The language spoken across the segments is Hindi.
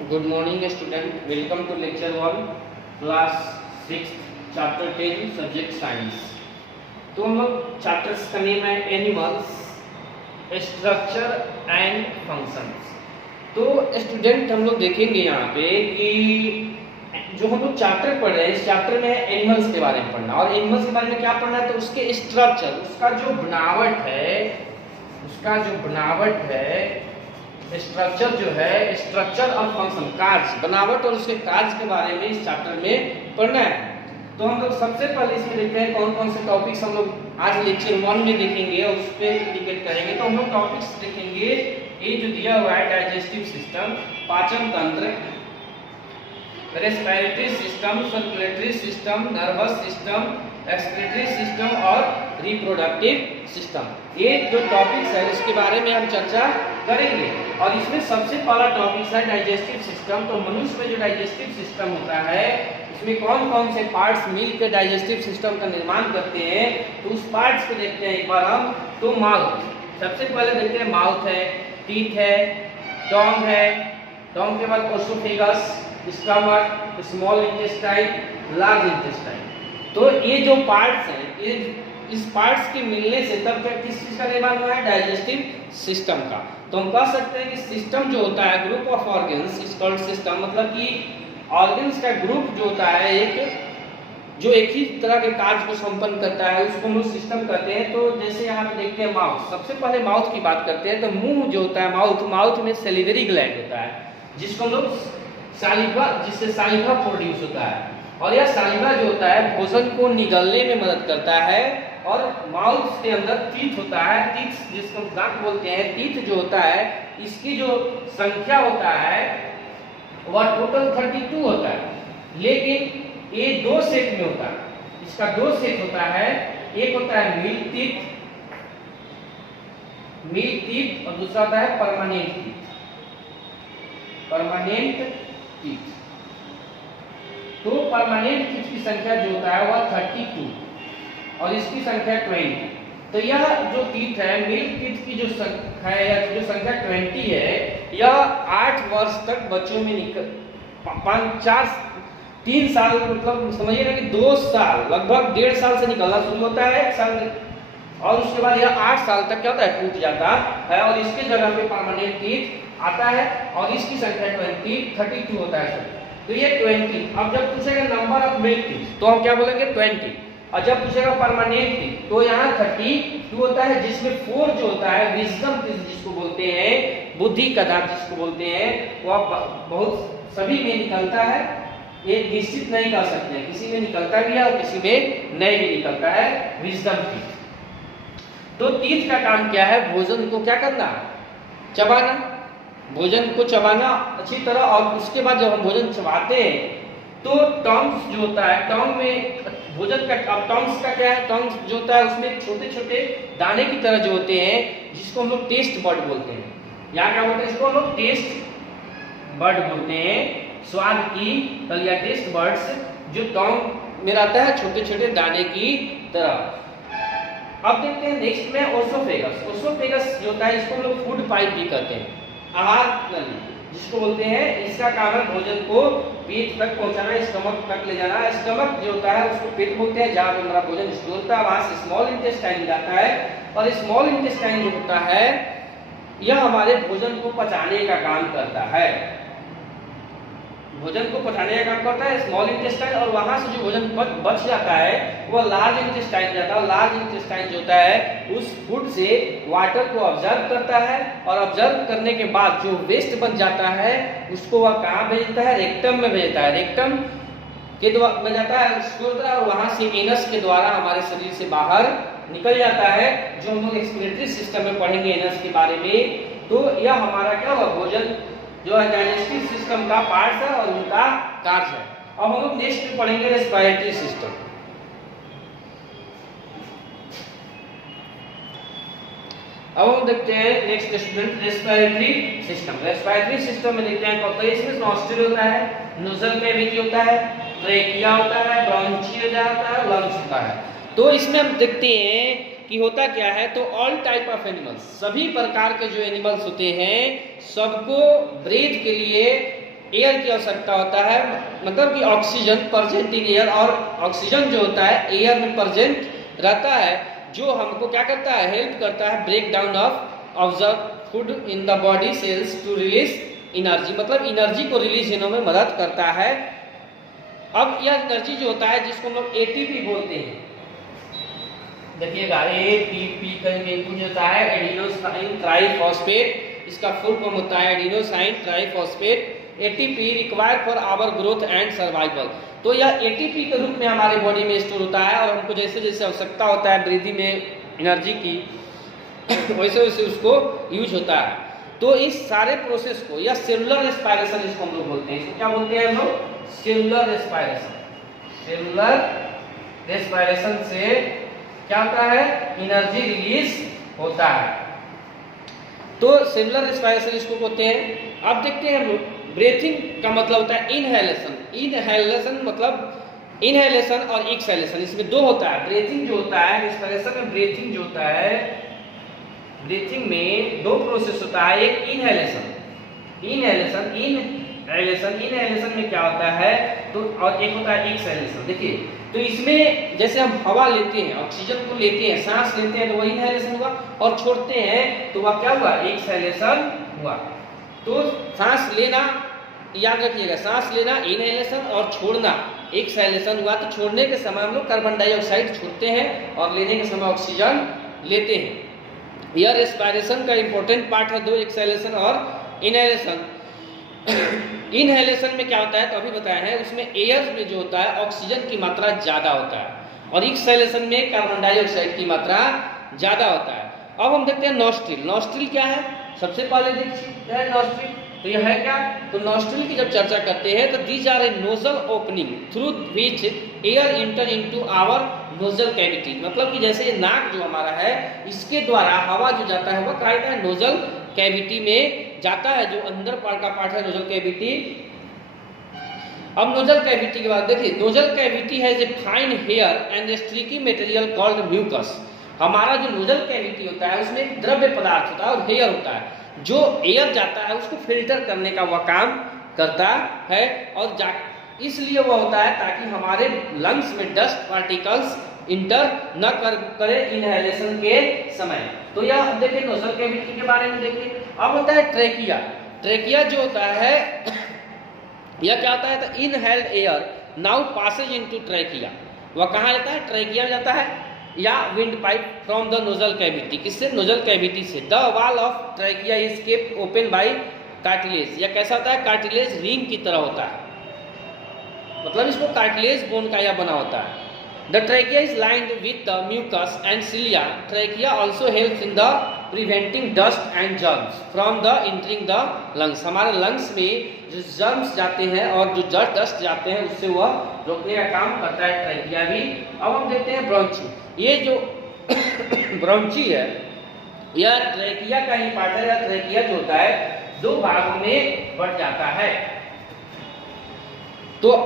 Good morning student. Welcome to lecture 1 class 6 chapter 10 subject science. तो हम लोग चैप्टर्स का नेम है एनिमल्स स्ट्रक्चर एंड फंक्शंस। तो स्टूडेंट हम लोग देखेंगे यहाँ पे कि जो हम लोग चैप्टर पढ़ रहे हैं इस चैप्टर में एनिमल्स के बारे में पढ़ना और एनिमल्स के बारे में क्या पढ़ना है तो उसके स्ट्रक्चर उसका जो बनावट है स्ट्रक्चर जो है स्ट्रक्चर और फंक्शन कार्य बनावट और उसके कार्य के बारे में इस चैप्टर में पढ़ना है। तो हम लोग सबसे पहले इसमें देखते हैं कौन कौन से टॉपिक्स हम लोग आज लेक्चर 1 में देखेंगे और उस पर इंडिकेट करेंगे। तो हम लोग टॉपिक्स देखेंगे ये जो दिया हुआ है डाइजेस्टिव सिस्टम, पाचन तंत्र, respiratory system, circulatory system, nervous system, excretory system और रिप्रोडक्टिव सिस्टम। ये जो टॉपिक्स है उसके बारे में हम चर्चा करेंगे और इसमें सबसे पहला टॉपिक है डाइजेस्टिव सिस्टम। तो मनुष्य में जो डाइजेस्टिव सिस्टम होता है उसमें कौन कौन से पार्ट्स मिलकर डाइजेस्टिव सिस्टम का निर्माण करते हैं तो उस पार्ट्स को देखते हैं एक बार हम। तो माउथ सबसे पहले देखते हैं, माउथ है, टीथ है, टंग है, टंग के बाद oesophagus, stomach, small intestine, large intestine. तो ये जो पार्ट्स हैं ये इस पार्ट्स के मिलने से तब क्या किस चीज का निर्माण हुआ है, डाइजेस्टिव सिस्टम का। तो हम कह सकते हैं कि सिस्टम जो होता है group of organs is called system, मतलब कि ऑर्गन्स का ग्रुप जो होता है जो एक ही तरह के कार्य को संपन्न करता है उसको हम लोग सिस्टम कहते हैं। तो जैसे यहाँ पे देखते हैं माउथ, सबसे पहले माउथ की बात करते हैं। तो मुंह जो होता है माउथ में सैलिवरी ग्लैंड होता है जिसको हम लोग जिससे सालिवा प्रोड्यूस होता है और यह सालिवा जो होता है भोजन को निगलने में मदद करता है। और माउथ के अंदर टीथ होता है, टीथ जिसको दांत बोलते हैं, टीथ जो होता है इसकी जो संख्या होता है वह टोटल 32 होता है, लेकिन ये दो सेट में होता है। इसका दो सेट होता है, एक होता है मिल्क टीथ और दूसरा होता है परमानेंट टीथ। तो परमानेंट टीथ की संख्या जो होता है वह 32 और इसकी संख्या 20। तो यह जो टीथ है मिल्क टीथ की जो संख्या है या जो संख्या 20 है यह 8 वर्ष तक बच्चों में निकल 3 साल मतलब समझिए ना कि 2 साल लगभग 1.5 साल से निकलना शुरू होता है 1 साल और उसके बाद यह 8 साल तक क्या होता है टूट जाता है और इसके जगह पे परमानेंट टीथ आता है और इसकी संख्या 32 होता है। तो ये 20। अब जब पूछेगा नंबर ऑफ मिल्क टीथ तो हम क्या बोलेंगे 20 और जब पूछेगा परमानेंट टीथ तो यहाँ 32 होता है जिसमें 4 जो होता है विजडम टीथ जिसको बोलते हैं, बुद्धि का दांत जिसको बोलते हैं, वह बहुत सभी में निकलता है। ये निश्चित नहीं कर सकते हैं, किसी में निकलता भी है और किसी में नहीं भी निकलता है विजडम टीथ। तो टीथ का काम क्या है, भोजन को क्या करना, चबाना, भोजन को चबाना अच्छी तरह। और उसके बाद जब हम भोजन चबाते हैं तो टंग्स जो होता है, टंग में भोजन का टंग्स का क्या है, टंग्स जो होता है उसमें छोटे छोटे दाने की तरह जो होते हैं जिसको हम लोग टेस्ट बड बोलते हैं। यहाँ क्या बोलते हैं, इसको हम लोग टेस्ट बड बोलते हैं, स्वाद की तल या टेस्ट बर्ड्स जो टंग में रहता है छोटे छोटे दाने की तरह। अब देखते हैं नेक्स्ट में ओसोफेगस जो होता है इसको हम लोग फूड पाइप भी कहते हैं, आहार नली जिसको बोलते हैं। इसका काम है भोजन को पेट तक पहुंचाना, स्टमक तक ले जाना। स्टमक जो होता है उसको पेट बोलते हैं जहाँ पे हमारा भोजन स्टोर होता है, वहां से स्मॉल इंटेस्टाइन जाता है और स्मॉल इंटेस्टाइन जो होता है यह हमारे भोजन को पचाने का काम करता है, भोजन को पचाने का काम करता है स्मॉल इंटेस्टाइन। और वहां से जो भोजन बच जाता है वह लार्ज इंटेस्टाइन जाता है। लार्ज इंटेस्टाइन जो होता है उस फूड से वाटर को ऑब्जर्व करता है और ऑब्जर्व करने के बाद जो वेस्ट बच जाता है उसको वह कहाँ भेजता है, रेक्टम में भेजता है। रेक्टम के द्वारा में जाता है और वहां से एनस के द्वारा हमारे शरीर से बाहर निकल जाता है, जो हम लोग एक्सक्रीटरी सिस्टम में पढ़ेंगे एनस के बारे में। तो यह हमारा क्या हुआ, भोजन जो है डाइजेस्टिव सिस्टम का पार्ट है और उनका कार्य है। अब हम लोग नेक्स्ट में पढ़ेंगे रेस्पिरेटरी सिस्टम। अब हम देखते हैं next student respiratory system. Respiratory system में देखते हैं तो इसमें नॉस्ट्रिल होता है, नोजल कैविटी होता है, ट्रेकिया होता है, ब्रोंचिया होता है, लंग्स होता है। तो इसमें हम देखते हैं कि होता क्या है, तो ऑल टाइप ऑफ एनिमल्स, सभी प्रकार के जो एनिमल्स होते हैं सबको ब्रीथ के लिए एयर की आवश्यकता होता है, मतलब कि ऑक्सीजन प्रेजेंट इन एयर, और ऑक्सीजन जो होता है एयर में प्रेजेंट रहता है, जो हमको क्या करता है, हेल्प करता है break down of absorbed food in the body cells to release energy, मतलब एनर्जी को रिलीज होने में मदद करता है। अब यह एनर्जी जो होता है जिसको हम लोग एटीपी बोलते हैं, देखिएगा एटीपी कहेंगे कुछ होता है एडिनोसाइन ट्राइफॉस्फेट, इसका फुल फॉर्म होता है adenosine triphosphate, ATP required for our growth and survival. तो यह एटीपी के रूप में हमारे बॉडी में स्टोर होता है, और हमको जैसे जैसे आवश्यकता होता है ब्रीदिंग में एनर्जी की वैसे वैसे उसको यूज होता है। तो इस सारे प्रोसेस को या सेलुलर रेस्पायरेशन इसको हम लोग बोलते हैं, इसको क्या बोलते हैं हम लोग, सेलुलर रेस्पायरेशन। सेलुलर रेस्पायरेशन से क्या होता है, एनर्जी रिलीज होता है, तो सेलुलर रेस्पायरेशन इसको बोलते हैं। अब देखते हैं हम लोग ब्रीथिंग का मतलब होता है इनहेलेशन। इनहेलेशन मतलब इनहेलेशन और एक्सहेलेशन, इसमें दो होता है। ब्रीथिंग जो होता है रेस्पिरेशन में, ब्रीथिंग जो होता है, ब्रीथिंग में दो प्रोसेस होता है, एक इनहेलेशन, इनहेलेशन इनहेलेशन इनहेलेशन में क्या होता है तो, और एक होता है एक्सहेलेशन। देखिए तो इसमें जैसे हम हवा लेते हैं, ऑक्सीजन को लेते हैं, सांस लेते हैं तो वह इनहेलेशन हुआ, और छोड़ते हैं तो वह क्या हुआ, एक्सहेलेशन हुआ। तो सांस लेना याद रखिएगा, सांस लेना इनहेलेशन और छोड़ना एक्सहेलेशन हुआ। तो छोड़ने के समय हम लोग कार्बन डाइऑक्साइड छोड़ते हैं और लेने के समय ऑक्सीजन लेते हैं। यह रेस्पिरेशन का इंपॉर्टेंट पार्ट है, दो एक्सहेलेशन और इनहेलेशन। इनहेलेशन में क्या होता है तो अभी बताया है, उसमें एयर में जो होता है ऑक्सीजन की मात्रा ज्यादा होता है, और एक्सहेलेशन में कार्बन डाइऑक्साइड की मात्रा ज्यादा होता है। अब हम देखते हैं नॉस्ट्रिल। नॉस्ट्रिल क्या है, सबसे पहले देखते हैं नॉस्ट्रिल, तो यह है क्या, तो नॉस्ट्रिल की जब चर्चा करते हैं तो these are a nasal opening through which air enter into our nasal cavity, मतलब कि जैसे ये नाक जो हमारा है इसके द्वारा हवा जो जाता है वह क्या होता है, नोजल कैविटी में जाता है, जो अंदर पार्ट का पार्ट है नोजल कैविटी। अब नोजल कैविटी के बाद देखिए, नोजल कैविटी है a fine hair and streaky material called mucus. हमारा जो नोजल कैविटी होता है उसमें एक द्रव्य पदार्थ होता है और हेयर होता है, जो एयर जाता है उसको फिल्टर करने का वह काम करता है, और इसलिए वह होता है ताकि हमारे लंग्स में डस्ट पार्टिकल्स इंटर न करे इनहेलेशन के समय। तो यह देखिए नोजल कैविटी के बारे में देखिए। अब होता है ट्रेकिया। ट्रेकिया जो होता है यह क्या होता है, तो inhaled air now passes into trachea. वह कहाँ जाता है, ट्रेकिया जाता है, या windpipe from the nasal cavity, किससे, नोजल कैविटी से। The wall of trachea is kept open by cartilage. यह कैसा होता है, कार्टिलेज रिंग की तरह होता है, मतलब इसको कार्टिलेज बोन का यह बना होता है। The trachea is lined with the mucus and cilia. Trachea also helps in the preventing dust and germs from the entering the lungs. हमारे लंग्स में जो जर्म्स जाते हैं और जो डस्ट जाते हैं उससे वह रोकने का काम करता है ट्रेकिया भी। अब हम देखते हैं ब्रोंची। ये जो ब्रोंची है यह ट्रेकिया का ही पार्ट है। यह ट्रेकिया जो होता है दो भागों में बट जाता है। तो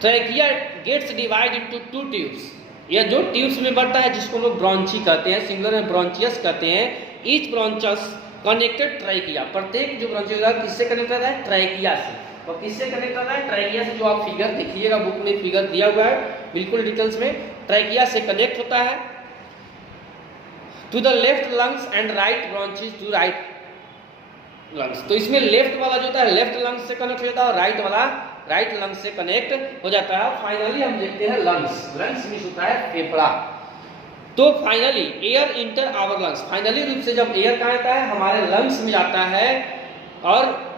trachea gets divide into two tubes. यह जो ट्यूब्स में बढ़ता है जिसको लोग ब्रोंची कहते हैं, सिंगुलर में ब्रोंचियस कहते हैं। ईच ब्रोंचस कनेक्टेड ट्रेकिया, प्रत्येक जो ब्रोंचियस किससे कनेक्ट रहता है, ट्रेकिया से। और किससे कनेक्ट रहता है, ट्रेकिया से। जो आप फिगर देखिएगा बुक में फिगर दिया हुआ है बिल्कुल डिटेल्स में, ट्रेकिया से कनेक्ट होता है to the left lungs and right bronchi to right lungs. तो इसमें लेफ्ट वाला जो होता है लेफ्ट लंग्स से कनेक्ट हो जाता है और राइट वाला राइट लंग्स से कनेक्ट हो जाता है। फाइनली हम देखते हैं लंग्स। लंग्स मींस होता है फेफड़ा। तो finally air enter our lungs. Finally रूप से जब एयर कहाँ आता है, हमारे लंग्स में जाता है, और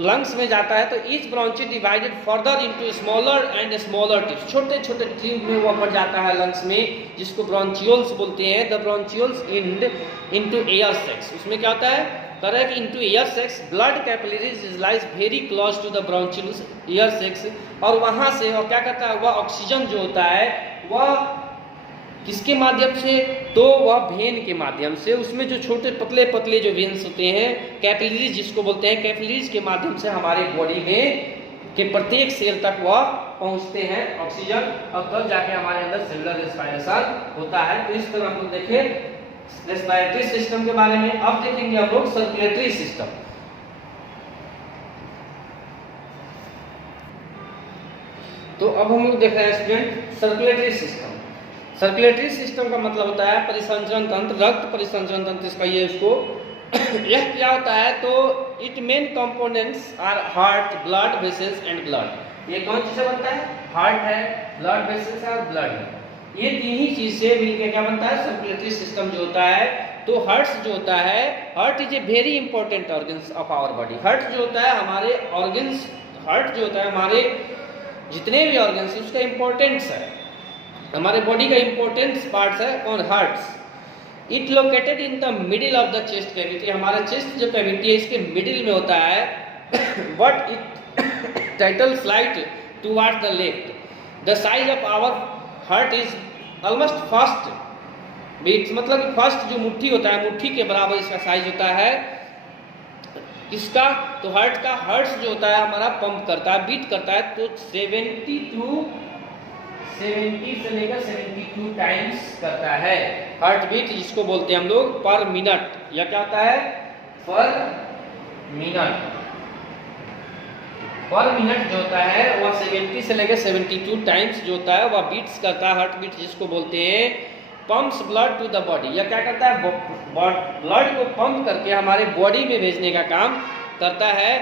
लंग्स में जाता है तो each bronchi divided further into smaller and smaller tubes. छोटे छोटे ट्यूब में वो बढ़ जाता है लंग्स में, जिसको ब्रोंचियोल्स बोलते हैं। The bronchioles end into air sacs. उसमें क्या होता है, तरह की into air sacs blood capillaries lies very close to the bronchioles air sacs. और वहां से वो क्या करता है, वह ऑक्सीजन जो होता है वह किसके माध्यम से, तो वह वेन के माध्यम से। उसमें जो छोटे पतले पतले जो वेन्स होते हैं, कैपिलरीज जिसको बोलते हैं, कैपिलरीज के माध्यम से हमारे बॉडी में के प्रत्येक सेल तक वह पहुंचते हैं ऑक्सीजन, और तब जाके हमारे अंदर सेलुलर रेस्पिरेशन होता है। तो इस तरह हम लोग देखें रेस्पिरेटरी सिस्टम के बारे में। अब देखेंगे हम लोग सर्कुलेटरी सिस्टम। तो अब हम लोग देख रहे हैं student circulatory system. Circulatory system का मतलब होता है परिसंचरण तंत्र, रक्त परिसंचरण तंत्र इसका ये इसको यह क्या होता है तो it main components are heart, blood vessels and blood. ये कौन चीज से बनता है? हार्ट है, ब्लड वेसल्स है और ब्लड है। ये तीन ही चीज से मिलकर क्या बनता है? सर्कुलेटरी सिस्टम जो होता है। तो हार्ट जो होता है, heart is a very important organs of our body. Heart जो होता है हमारे ऑर्गन्स, हार्ट जो होता है हमारे जितने भी ऑर्गन्स उसका इंपॉर्टेंस है, हमारे बॉडी का इंपॉर्टेंस पार्ट्स है कौन? Hearts. It located in the middle of the chest cavity. हमारा चेस्ट जो कैविटी है इसके मिडिल में होता है। But it tilted slightly towards the left. The size of our heart is almost fist beats, मतलब फर्स्ट जो मुट्ठी होता है मुट्ठी के बराबर इसका साइज होता है। इसका तो हार्ट का हर्ट्स जो होता है हमारा पंप करता है, बीट करता है तो 70 से लेकर 72 टाइम्स करता है हार्ट बीट, जिसको बोलते हैं हम लोग पर मिनट। या क्या होता है? पर मिनट। पर मिनट जो होता है वह 70 से लेकर 72 टाइम्स जो होता है वह बीट्स करता है, हार्ट बीट जिसको बोलते हैं। Pumps blood to the body. यह क्या करता है? ब्लड को पंप करके हमारे बॉडी में भेजने का काम करता है।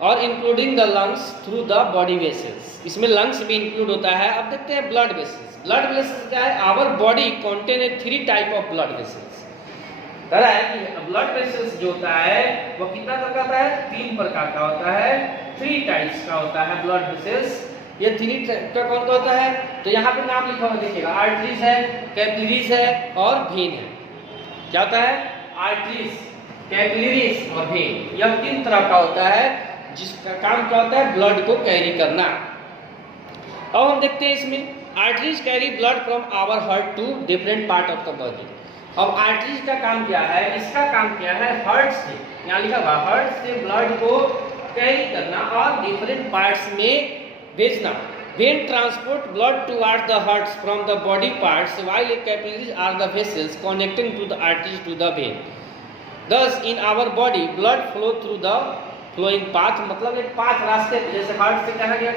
और including the lungs through the body vessels. इसमें लंग्स भी इंक्लूड होता है। अब देखते हैं ब्लड वेसल्स। ब्लड वेसल्स क्या है? Our body contain a 3 type of blood vessels. कह रहा है कि ब्लड वेसल्स जो होता है वो कितना प्रकार का है? 3 प्रकार का होता है, 3 टाइप्स का होता है ब्लड वेसल्स। ये 3 टाइप का कौन सा होता है? तो यहाँ पे नाम लिखा हुआ देखिएगा, आर्टरीज है, कैपिलरीज है और वेन है। क्या होता है? आर्टरीज, कैपिलरीज और वेन। यह 3 तरह का होता है जिसका काम क्या होता है? ब्लड को कैरी करना। अब हम देखते हैं इसमें arteries carry blood from our heart to different part of the body. अब आर्टरीज का काम क्या है? इसका काम क्या है? हार्ट से, यहाँ लिखा हुआ हार्ट से ब्लड को कैरी करना और डिफरेंट पार्ट्स में भेजना। Veins transport blood towards the hearts from the body parts while capillaries are the vessels connecting to the arteries to the vein. Thus in our body blood flow through the flowing path, मतलब एक पाथ रास्ते, जैसे हार्ट से कहा गया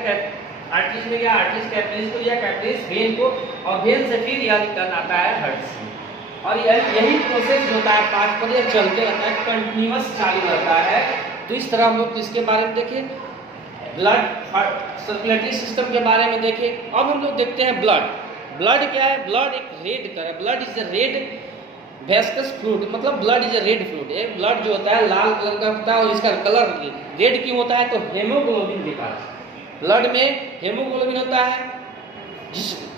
आर्टरीज में गया, आर्टरीज कैपिलरीज को गया, कैपिलरीज वेन को, और वेन से फिर यह रिटर्न आता है हार्ट से। और यही प्रोसेस जो होता है पाथ पर यह चलते रहता है, कंटिन्यूअस चालू रहता है। तो इस तरह हम लोग इसके बारे में देखें, ब्लड सर्कुलेटरी सिस्टम के बारे में देखें। अब हम लोग देखते हैं ब्लड। ब्लड क्या है? ब्लड एक red colour, blood is a red viscous fluid, मतलब blood is a red fluid. ये ब्लड जो होता है लाल कलर का होता है और इसका कलर रेड क्यों होता है? तो हेमोग्लोबिन के कारण। ब्लड में हेमोग्लोबिन होता है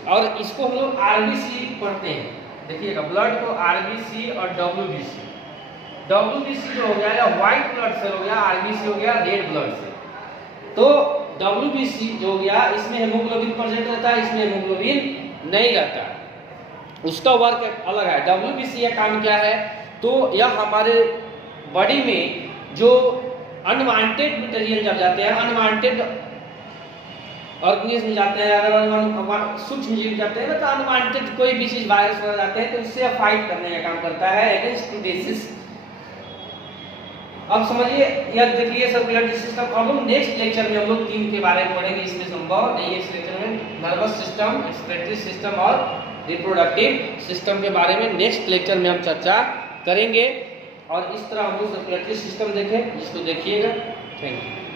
और इसको हम लोग आरबीसी पढ़ते हैं। देखिएगा ब्लड को आरबीसी और डब्ल्यूबीसी। डब्ल्यूबीसी जो हो गया या व्हाइट ब्लड सेल हो गया, आरबीसी हो गया रेड ब्लड सेल। तो डब्ल्यूबीसी जो हो गया इसमें हेमोग्लोबिन प्रेजेंट रहता है, इसमें हेमोग्लोबिन नहीं रहता, उसका वर्क अलग है। डब्ल्यूबीसी का काम क्या है? तो यह हमारे बॉडी में जो अनवांटेड मटेरियल जब जाते हैं, अनवांटेड ऑर्गेनिज्म जाते हैं, अगर सूक्ष्म जीव जाते हैं ना, तो अनवांटेड कोई भी चीज वायरस वगैरह जाते हैं तो इससे फाइट करने का काम करता है अगेंस्ट डिसीज। अब समझिए, यह देखिए सर्कुलेटरी सिस्टम। अब हम नेक्स्ट लेक्चर में हम लोग 3 के बारे में पढ़ेंगे, इसमें संभव नहीं है इस लेक्चर में। नर्वस सिस्टम, एक्सक्रीटरी सिस्टम और रिप्रोडक्टिव सिस्टम के बारे में नेक्स्ट लेक्चर में हम चर्चा करेंगे। और इस तरह हम लोग सर्कुलेटरी सिस्टम देखें, जिसको देखिएगा। Thank you.